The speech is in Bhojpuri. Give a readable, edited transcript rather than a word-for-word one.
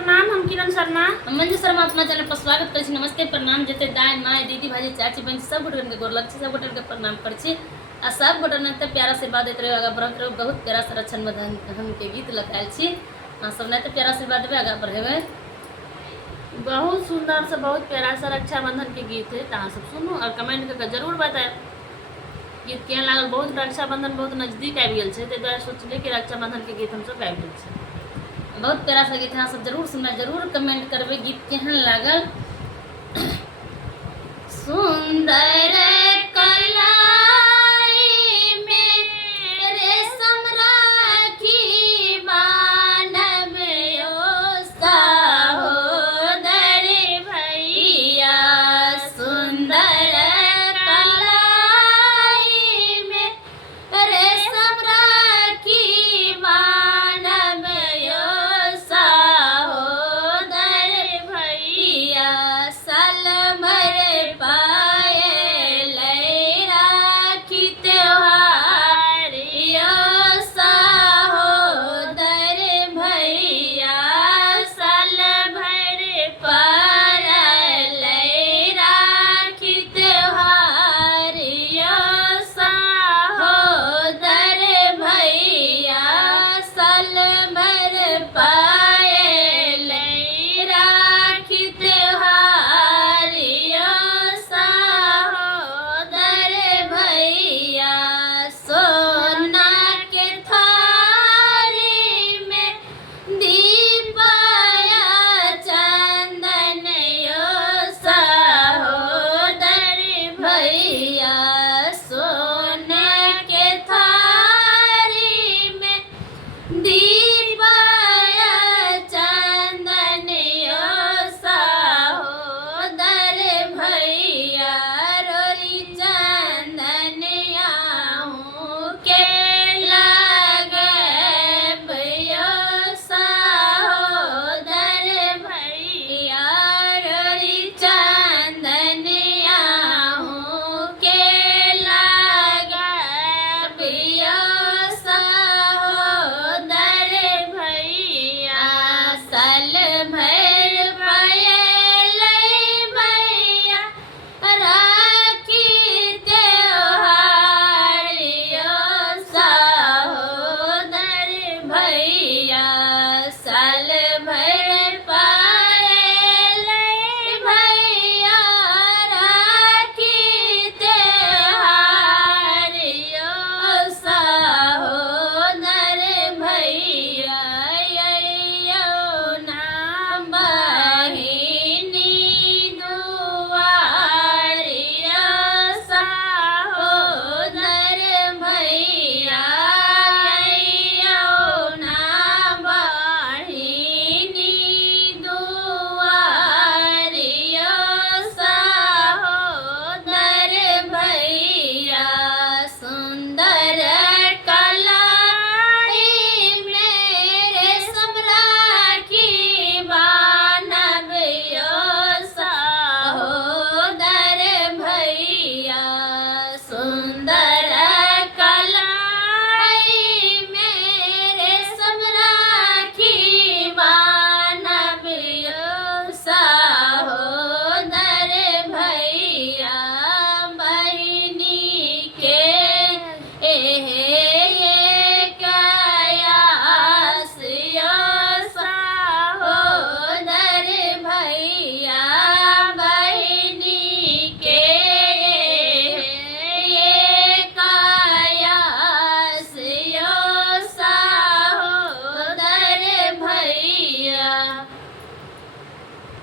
प्रणाम। हम किरण शर्मा, हम मंजू शर्मा अपना चैनल पर स्वागत कर छी। नमस्ते प्रणाम जते दाई माय दीदी भाजी चाची बहन सब गोटन के गोर लग छी, सब गोटन के प्रणाम कर छी आ सब गोटन ने प्यारा आशीर्वाद देते रहे। आगा बढ़त रहे। बहुत प्यारा से रक्षाबंधन के गीत लगायल छी आ सब ने प्यारा आशीर्वाद देबे, आगा बढ़ेबे। बहुत सुंदर से बहुत प्यारा सा रक्षाबंधन के गीत है। तहाँ सब सुनू और कमेंट करके जरूर बताए गीत केहन लागल। बहुत रक्षाबंधन बहुत नजदीक आबि गेल छै, ताहि दुआरे सोचलिए कि रक्षाबंधन के गीत हमसब गाबि दै छी। बहुत प्यारा सा गीत है, सब जरूर सुनना, जरूर कमेंट करबे गीत केहन लागल। सुंदर